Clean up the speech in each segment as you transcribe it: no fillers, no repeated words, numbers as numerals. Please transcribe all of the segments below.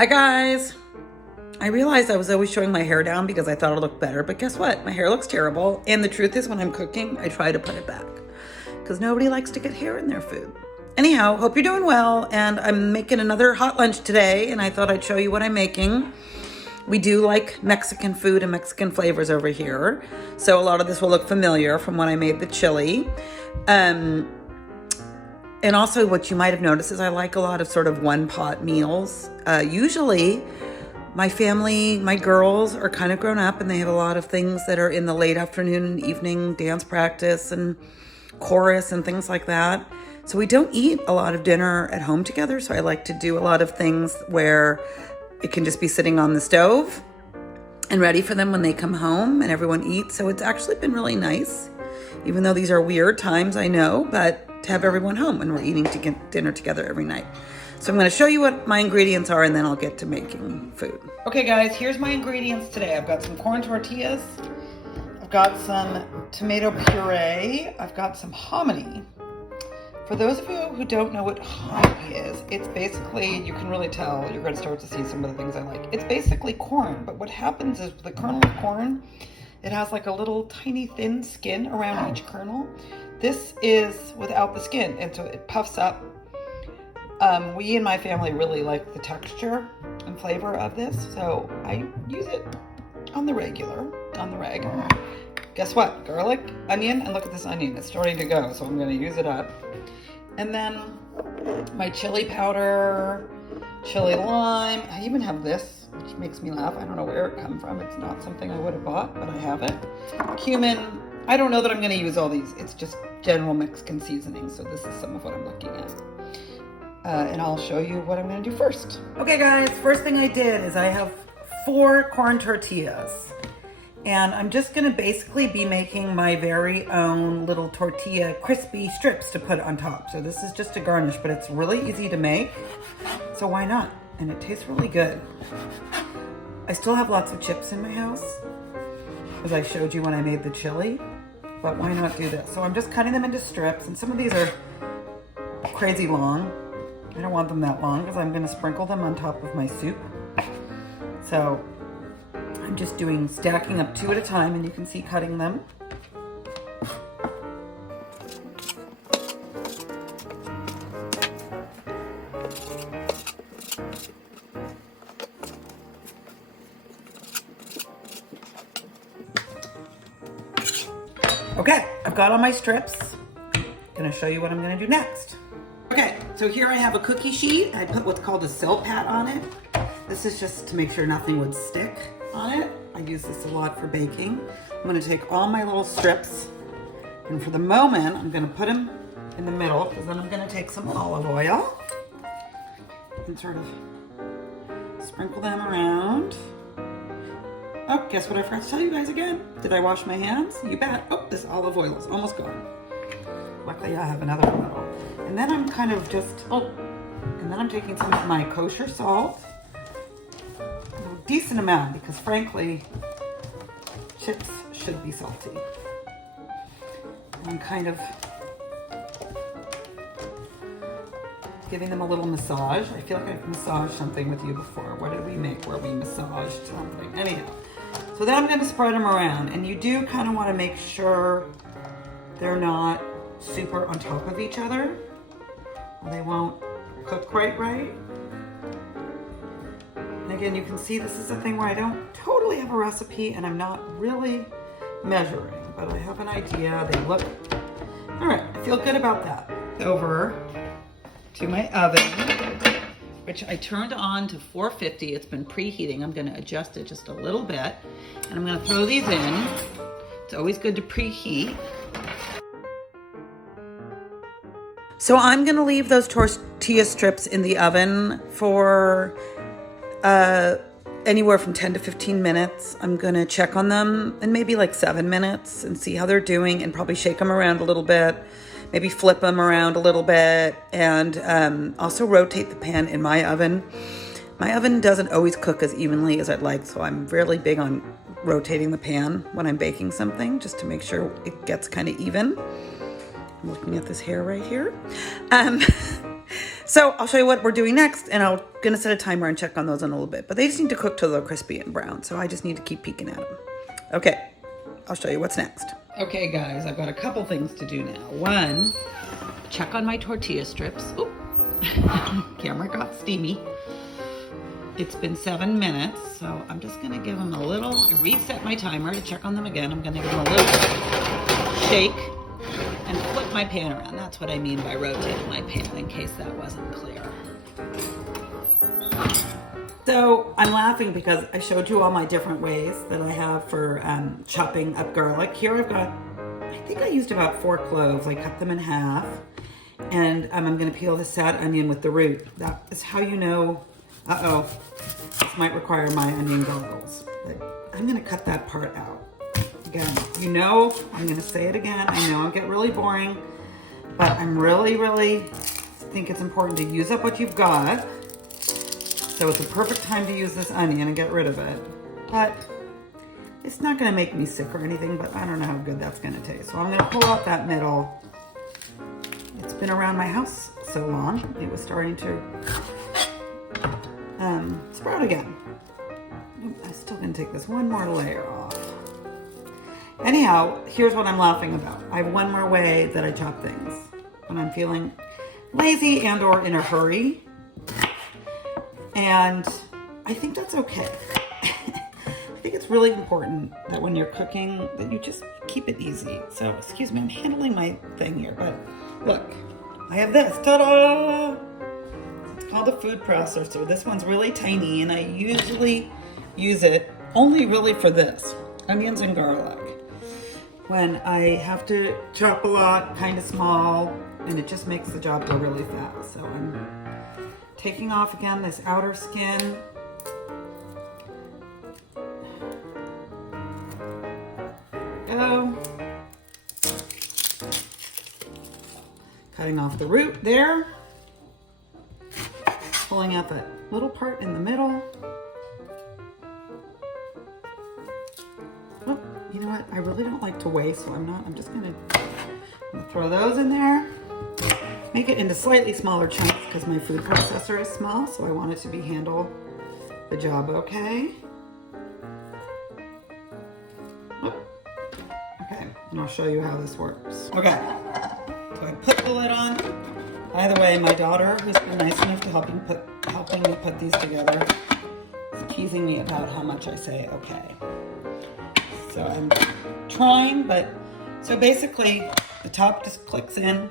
Hi guys. I realized I was always showing my hair down because I thought it looked better, but guess what? My hair looks terrible. And the truth is, when I'm cooking, I try to put it back because nobody likes to get hair in their food. Anyhow, hope you're doing well. And I'm making another hot lunch today, and I thought I'd show you what I'm making. We do like Mexican food and Mexican flavors over here, so a lot of this will look familiar from when I made the chili. And also what you might have noticed is I like a lot of sort of one-pot meals. Usually my family, my girls are kind of grown up and they have a lot of things that are in the late afternoon and evening, dance practice and chorus and things like that. So we don't eat a lot of dinner at home together. So I like to do a lot of things where it can just be sitting on the stove and ready for them when they come home and everyone eats. So it's actually been really nice, even though these are weird times, I know, but to have everyone home when we're eating dinner together every night. So I'm going to show you what my ingredients are and then I'll get to making food. Okay guys, here's my ingredients today. I've got some corn tortillas. I've got some tomato puree. I've got some hominy. For those of you who don't know what hominy is, it's basically, you can really tell, you're going to start to see some of the things I like. It's basically corn, but what happens is the kernel of corn, it has like a little tiny thin skin around each kernel. This is without the skin, and so it puffs up. We in my family really like the texture and flavor of this, so I use it on the reg. Guess what? Garlic, onion, and look at this onion. It's starting to go, so I'm going to use it up. And then my chili powder, chili lime. I even have this, which makes me laugh. I don't know where it comes from. It's not something I would have bought, but I have it. Cumin. I don't know that I'm going to use all these. It's just general Mexican seasoning, so this is some of what I'm looking at. And I'll show you what I'm going to do first. Okay guys, first thing I did is I have 4 corn tortillas. And I'm just going to basically be making my very own little tortilla crispy strips to put on top. So this is just a garnish, but it's really easy to make. So why not? And it tastes really good. I still have lots of chips in my house, as I showed you when I made the chili. But why not do this? So I'm just cutting them into strips, and some of these are crazy long. I don't want them that long because I'm going to sprinkle them on top of my soup. So I'm just stacking up 2 at a time, and you can see cutting them. Okay, I've got all my strips. I'm gonna show you what I'm gonna do next. Okay, so here I have a cookie sheet. I put what's called a silpat on it. This is just to make sure nothing would stick on it. I use this a lot for baking. I'm gonna take all my little strips, and for the moment, I'm gonna put them in the middle, because then I'm gonna take some olive oil and sort of sprinkle them around. Oh, guess what I forgot to tell you guys again? Did I wash my hands? You bet. Oh, this olive oil is almost gone. Luckily, I have another bottle. And then I'm kind of and then I'm taking some of my kosher salt. A decent amount, because frankly, chips should be salty. And I'm kind of giving them a little massage. I feel like I've massaged something with you before. What did we make where we massaged something? Anyhow. So then I'm going to spread them around, and you do kind of want to make sure they're not super on top of each other, or they won't cook quite right. And again, you can see this is a thing where I don't totally have a recipe, and I'm not really measuring, but I have an idea. They look, all right, I feel good about that. Over to my oven, which I turned on to 450. It's been preheating. I'm gonna adjust it just a little bit, and I'm gonna throw these in. It's always good to preheat. So I'm gonna leave those tortilla strips in the oven for anywhere from 10 to 15 minutes. I'm gonna check on them in maybe like 7 minutes and see how they're doing, and probably shake them around a little bit. Maybe flip them around a little bit, and also rotate the pan in my oven. My oven doesn't always cook as evenly as I'd like, so I'm really big on rotating the pan when I'm baking something, just to make sure it gets kind of even. I'm looking at this hair right here. So I'll show you what we're doing next, and I'll gonna set a timer and check on those in a little bit, but they just need to cook till they're crispy and brown. So I just need to keep peeking at them. Okay, I'll show you what's next. Okay guys, I've got a couple things to do now. One, check on my tortilla strips. Oop, camera got steamy. It's been 7 minutes, so I'm just gonna give them a little, reset my timer to check on them again. I'm gonna give them a little shake and flip my pan around. That's what I mean by rotating my pan, in case that wasn't clear. So I'm laughing because I showed you all my different ways that I have for chopping up garlic. Here I've got, I think I used about 4 cloves. I cut them in half, and I'm gonna peel the sad onion with the root. That is how you know, this might require my onion goggles, but I'm gonna cut that part out. Again, you know, I'm gonna say it again. I know I'll get really boring, but I'm really think it's important to use up what you've got. So it's a perfect time to use this onion and get rid of it. But it's not gonna make me sick or anything, but I don't know how good that's gonna taste. So I'm gonna pull out that middle. It's been around my house so long, it was starting to sprout again. I'm still gonna take this one more layer off. Anyhow, here's what I'm laughing about. I have one more way that I chop things when I'm feeling lazy and or in a hurry. And I think that's okay. I think it's really important that when you're cooking that you just keep it easy. So, excuse me, I'm handling my thing here, but look, I have this, ta-da! It's called a food processor. This one's really tiny, and I usually use it only really for this, onions and garlic. When I have to chop a lot, kind of small, and it just makes the job go really fast. So I'm taking off again this outer skin. Go. Cutting off the root there. Pulling out that little part in the middle. Oh, you know what? I really don't like to waste, so I'm just gonna throw those in there. Make it into slightly smaller chunks because my food processor is small, so I want it to handle the job okay. Okay, and I'll show you how this works. Okay, so I put the lid on. By the way, my daughter, who's been nice enough to helping me put these together, is teasing me about how much I say okay. So I'm trying, but so basically the top just clicked in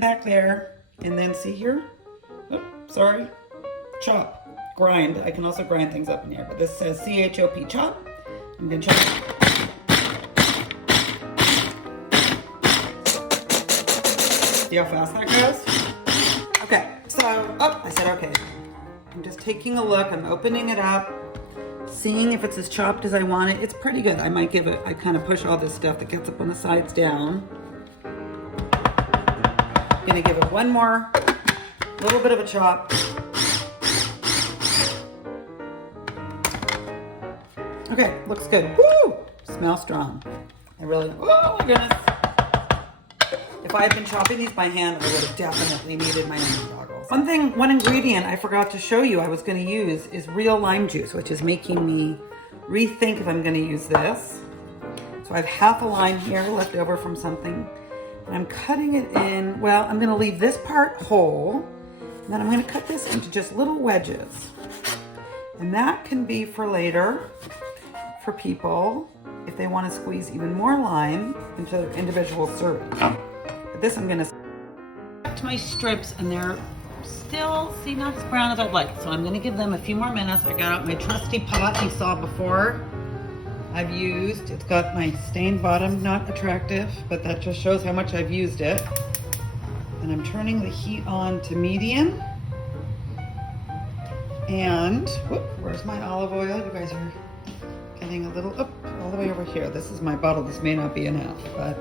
back there, and then see here, chop, grind. I can also grind things up in here, but this says C-H-O-P, chop. I'm gonna chop. See how fast that goes? Okay, so, I said okay. I'm just taking a look, I'm opening it up, seeing if it's as chopped as I want it. It's pretty good. I might I kind of push all this stuff that gets up on the sides down. Gonna give it one more little bit of a chop. Okay, looks good. Woo! Smells strong. Oh my goodness. If I had been chopping these by hand, I would have definitely needed my onion goggles. One ingredient I forgot to show you I was gonna use is real lime juice, which is making me rethink if I'm gonna use this. So I have half a lime here left over from something. And I'm cutting it in, well, I'm gonna leave this part whole, and then I'm gonna cut this into just little wedges. And that can be for later, for people, if they wanna squeeze even more lime into their individual serving. But this I'm gonna to my strips, and they're still, see, not as brown as I'd like. So I'm gonna give them a few more minutes. I got out my trusty pot you saw before. I've used, it's got my stained bottom, not attractive, but that just shows how much I've used it. And I'm turning the heat on to medium. And, whoop, where's my olive oil? You guys are getting a little, all the way over here. This is my bottle. This may not be enough, but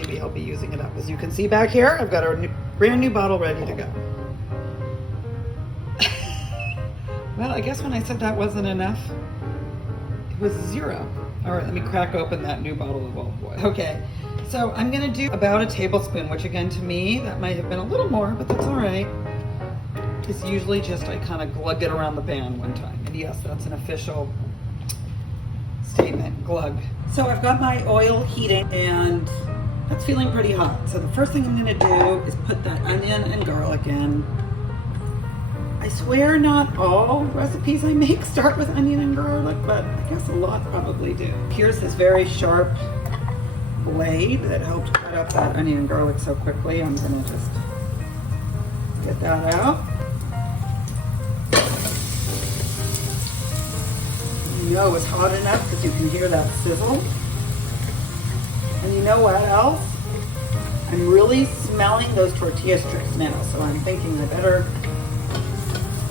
maybe I'll be using it up. As you can see back here, I've got a brand new bottle ready to go. Well, I guess when I said that wasn't enough, it was 0. All right, let me crack open that new bottle of olive oil. Okay, So I'm gonna do about a tablespoon, which again to me, that might have been a little more, but that's all right. It's usually just I kind of glug it around the pan one time. And yes, that's an official statement, glug. So I've got my oil heating and that's feeling pretty hot. So the first thing I'm gonna do is put that onion and garlic in. I swear not all recipes I make start with onion and garlic, but I guess a lot probably do. Here's this very sharp blade that helped cut up that onion and garlic so quickly. I'm gonna just get that out. You know it's hot enough because you can hear that sizzle. And you know what else? I'm really smelling those tortilla strips now, so I'm thinking I better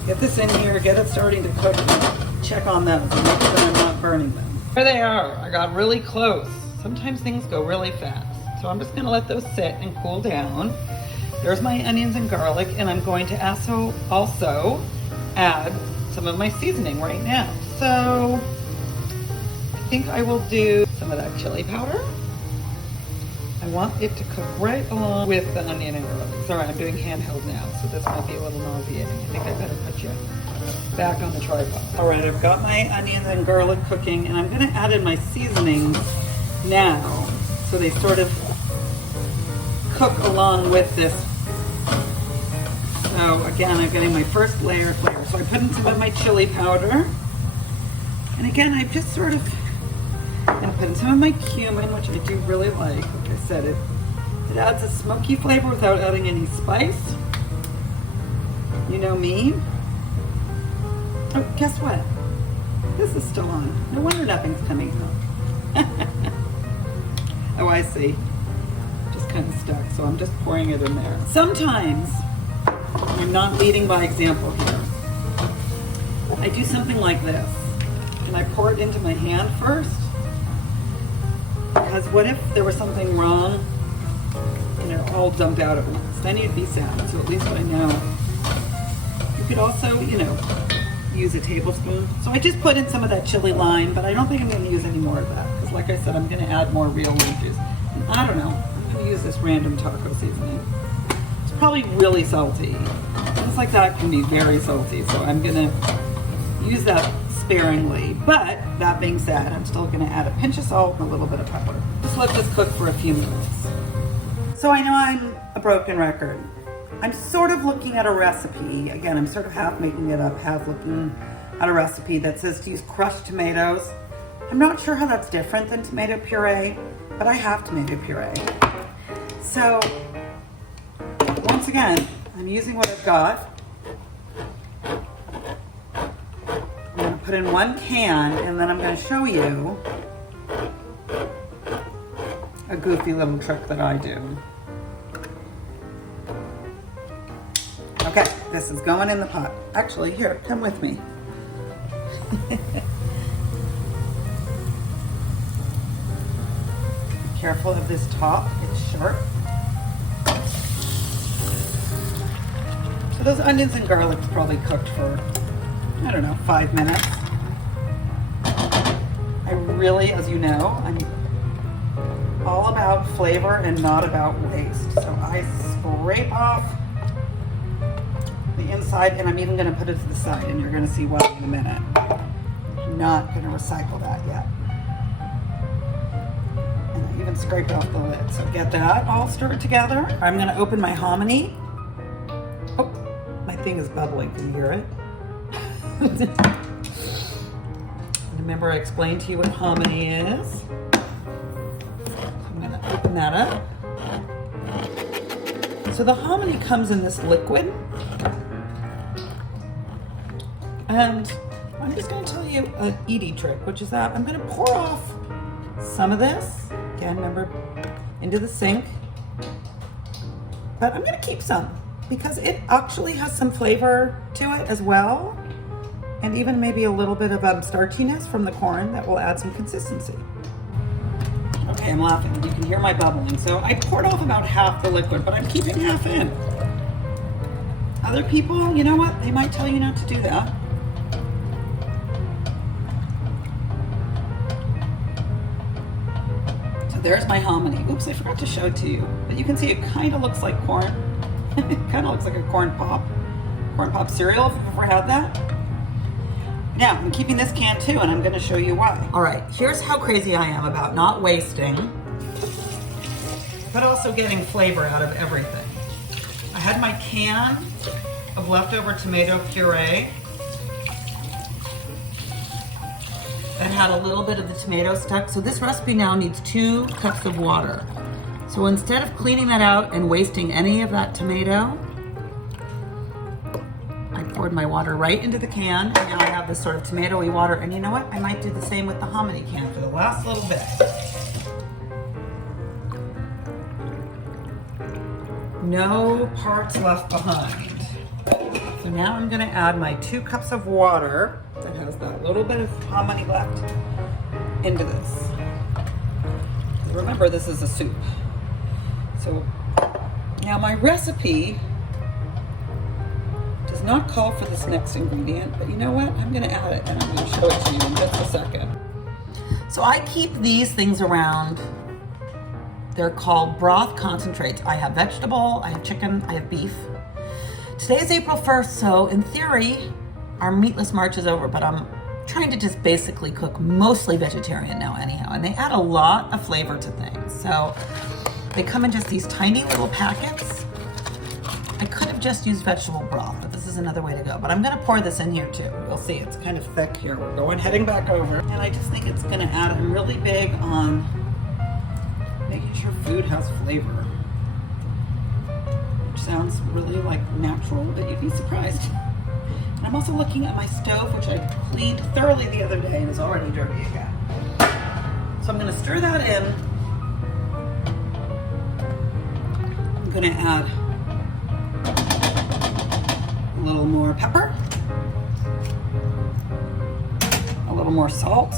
get this in here, get it starting to cook, and check on those and make sure I'm not burning them. There they are. I got really close. Sometimes things go really fast. So I'm just gonna let those sit and cool down. There's my onions and garlic, and I'm going to also add some of my seasoning right now. So I think I will do some of that chili powder. I want it to cook right along with the onion and garlic. Sorry, I'm doing handheld now, so this might be a little nauseating. I think I better put you back on the tripod. All right, I've got my onions and garlic cooking, and I'm gonna add in my seasonings now, so they sort of cook along with this. So again, I'm getting my first layer of flavor. So I put in some of my chili powder, and again, I've just sort of gonna put in some of my cumin, which I do really like. Like I said, it adds a smoky flavor without adding any spice. You know me. Oh, guess what? This is still on. No wonder nothing's coming out. Oh, I see. Just kind of stuck, so I'm just pouring it in there. Sometimes I'm not leading by example here. I do something like this, and I pour it into my hand first. Because what if there was something wrong and it all dumped out at once? Then you'd be sad, so at least I know. You could also, use a tablespoon. So I just put in some of that chili lime, but I don't think I'm gonna use any more of that. Because like I said, I'm gonna add more real lime juice. And I don't know, I'm gonna use this random taco seasoning. It's probably really salty. Things like that can be very salty, so I'm gonna use that sparingly, but that being said, I'm still gonna add a pinch of salt and a little bit of pepper. Just let this cook for a few minutes. So I know I'm a broken record. I'm sort of looking at a recipe. Again, I'm sort of half making it up, half looking at a recipe that says to use crushed tomatoes. I'm not sure how that's different than tomato puree, but I have tomato puree. So once again, I'm using what I've got. Put in one can, and then I'm going to show you a goofy little trick that I do. Okay, this is going in the pot. Actually, here, come with me. Be careful of this top, it's sharp. So those onions and garlic probably cooked for, I don't know, 5 minutes. I really, as you know, I'm all about flavor and not about waste. So I scrape off the inside, and I'm even gonna put it to the side, and you're gonna see why in a minute. I'm not gonna recycle that yet. And I even scraped off the lid. So get that all stirred together. I'm gonna open my hominy. Oh, my thing is bubbling, can you hear it? Remember I explained to you what hominy is. I'm gonna open that up. So the hominy comes in this liquid. And I'm just gonna tell you an Edie trick, which is that I'm gonna pour off some of this, again, remember, into the sink. But I'm gonna keep some because it actually has some flavor to it as well. And even maybe a little bit of starchiness from the corn that will add some consistency. Okay, I'm laughing. You can hear my bubbling. So I poured off about half the liquid, but I'm keeping half in. Other people, you know what? They might tell you not to do that. So there's my hominy. Oops, I forgot to show it to you. But you can see it kind of looks like corn. It kind of looks like a corn pop cereal, if you've ever had that. Now, I'm keeping this can too, and I'm gonna show you why. All right, here's how crazy I am about not wasting, but also getting flavor out of everything. I had my can of leftover tomato puree that had a little bit of the tomato stuck. So this recipe now needs 2 cups of water. So instead of cleaning that out and wasting any of that tomato, I poured my water right into the can, and now I have this sort of tomatoey water. And you know what? I might do the same with the hominy can for the last little bit. No parts left behind. So now I'm gonna add my 2 cups of water that has that little bit of hominy left into this. Remember, this is a soup. So now my recipe does not call for this next ingredient, but you know what? I'm gonna add it and I'm gonna show it to you in just a second. So I keep these things around. They're called broth concentrates. I have vegetable, I have chicken, I have beef. Today is April 1st, so in theory, our meatless March is over, but I'm trying to just basically cook mostly vegetarian now anyhow, and they add a lot of flavor to things. So they come in just these tiny little packets. I could have just used vegetable broth, but this is another way to go. But I'm gonna pour this in here too. You'll see it's kind of thick here. We're heading back over. And I just think it's gonna add, I'm really big on making sure food has flavor. Which sounds really like natural, but you'd be surprised. And I'm also looking at my stove, which I cleaned thoroughly the other day and is already dirty again. So I'm gonna stir that in. I'm gonna add a little more pepper, a little more salt,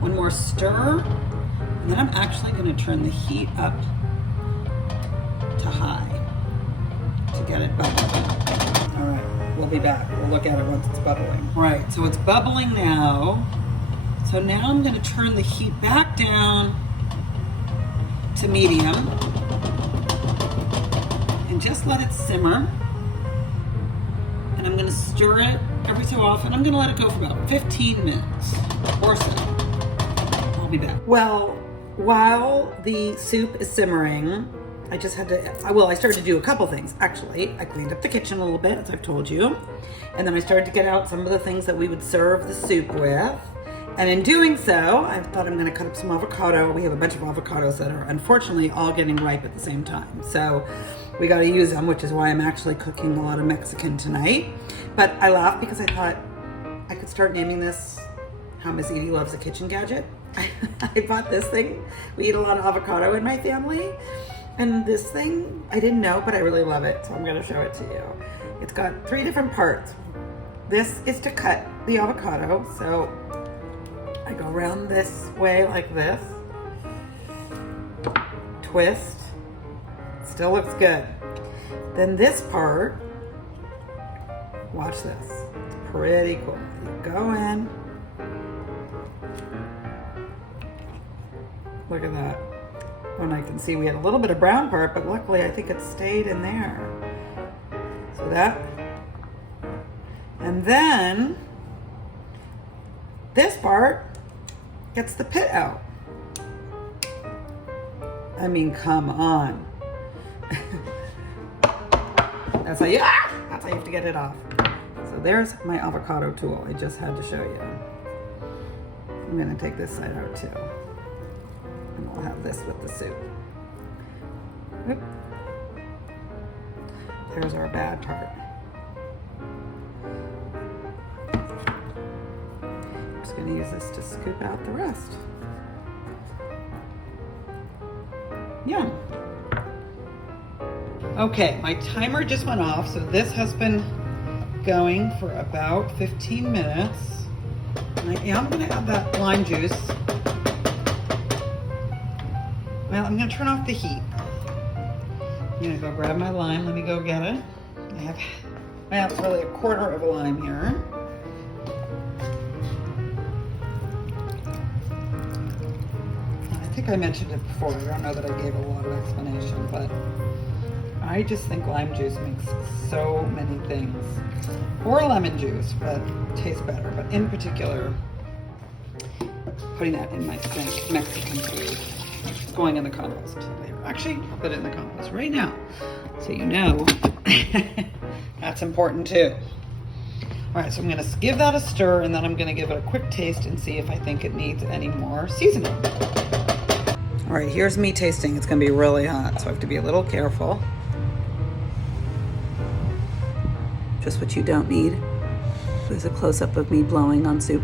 one more stir, and then I'm actually going to turn the heat up to high to get it bubbling. All right, we'll be back. We'll look at it once it's bubbling. All right, so it's bubbling now. So now I'm going to turn the heat back down to medium. Just let it simmer, and I'm going to stir it every so often. I'm going to let it go for about 15 minutes or so. I'll be back. Well, while the soup is simmering, I just had to, I started to do a couple things actually. I cleaned up the kitchen a little bit, as I've told you, and then I started to get out some of the things that we would serve the soup with. And in doing so, I thought I'm gonna cut up some avocado. We have a bunch of avocados that are unfortunately all getting ripe at the same time. So we gotta use them, which is why I'm actually cooking a lot of Mexican tonight. But I laughed because I thought I could start naming this How Miss Edie Loves a Kitchen Gadget. I bought this thing. We eat a lot of avocado in my family. And this thing, I didn't know, but I really love it. So I'm gonna show it to you. It's got 3 different parts. This is to cut the avocado. So I go around this way like this, twist, still looks good. Then this part, watch this, it's pretty cool. You go in, look at that. Oh, and I can see we had a little bit of brown part, but luckily I think it stayed in there. So that, and then this part gets the pit out. I mean, come on. That's how you have to get it off. So there's my avocado tool. I just had to show you. I'm gonna take this side out too. And we'll have this with the soup. Oop. There's our bad part. Just gonna use this to scoop out the rest. Yeah. Okay, my timer just went off, so this has been going for about 15 minutes. And I am gonna add that lime juice. Well, I'm gonna turn off the heat. I'm gonna go grab my lime. Let me go get it. I have, well, it's really a quarter of a lime here. think I mentioned it before. I don't know that I gave a lot of explanation, but I just think lime juice makes so many things. Or lemon juice, but tastes better. But in particular, putting that in my sink, Mexican food. It's going in the compost later. Actually, I'll put it in the compost right now, so you know that's important too. All right, so I'm gonna give that a stir, and then I'm gonna give it a quick taste and see if I think it needs any more seasoning. All right, here's me tasting. It's gonna be really hot, so I have to be a little careful. Just what you don't need. There's a close-up of me blowing on soup.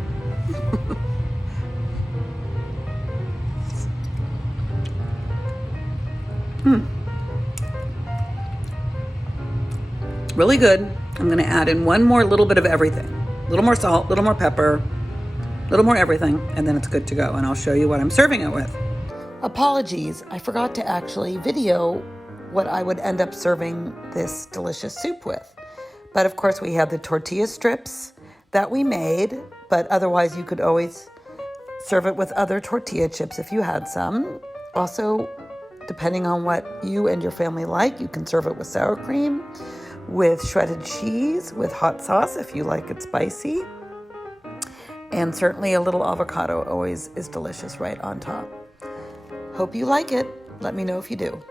Really good. I'm gonna add in one more little bit of everything. A little more salt, a little more pepper, a little more everything, and then it's good to go. And I'll show you what I'm serving it with. Apologies, I forgot to actually video what I would end up serving this delicious soup with. But of course we have the tortilla strips that we made, but otherwise you could always serve it with other tortilla chips if you had some. Also, depending on what you and your family like, you can serve it with sour cream, with shredded cheese, with hot sauce if you like it spicy. And certainly a little avocado always is delicious right on top. Hope you like it. Let me know if you do.